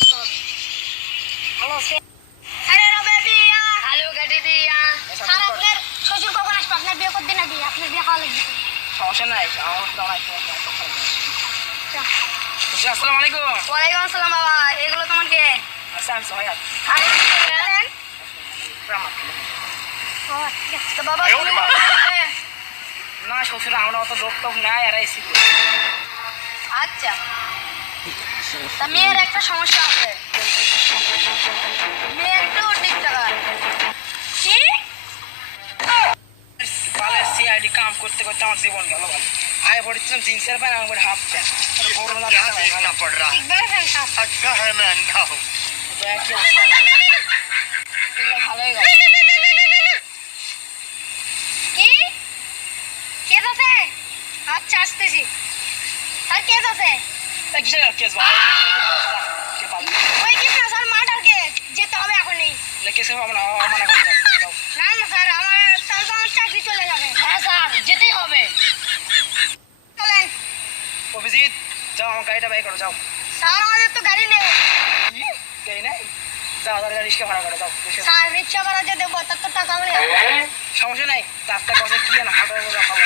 Hello আরে রবে বিয়া আলু কেটে দিয়া স্যার আপনার শ্বশুর কখন আসবে? আপনার বিয়ে করতে নাকি? আপনার বিয়ে খাওয়া লাগবে। সমস্যা নাই, আমার তো অনেক আসসালামু আলাইকুম। ওয়ালাইকুম আসসালাম বাবা। এগুলো তোমার কে? আচ্ছা আমি সোহাগ। আরে বলেন। ও ঠিক আছে তো বাবা তুমি না শ্বশুর আমরা অত লোক টোক নাই আর এসি। আচ্ছা তা মেয়ের একটা সমস্যা আছে। মেয়ে একটু টিকটকার। কি? বালের সিআইডি কাম করতে করতে আমার জীবন গেল ভালো। আয় পড়েছিলাম জিন্সের প্যান্ট আমার উপরে হাফ প্যান্ট। করোনা देखना पड़ रहा है अच्छा है महंगा हो ভালোই গেল। কি কেস আছে? আচ্ছা আসতেছি। আর কেস আছে? কিসের কেস ভালো? ওই কেস না স্যার, মার্ডার কেস। যেতে হবে এখনই। কেসে মানা মানা করে না না স্যার, তাহলে তো আমার চাকরি চলে যাবে। হ্যাঁ স্যার যেতেই হবে। চলেন। অভিজিৎ যাও আমার গাড়িটা বাই করো যাও। স্যার আমাদের তো গাড়ি নেই। গাড়ি নাই? যাও তাহলে রিক্সা ভাড়া করো যাও। স্যার রিক্সা ভাড়া যে দেবো তার তো টাকা নেই। সমস্যা নাই, রাস্তা কষে কি না হাঁটো খাবো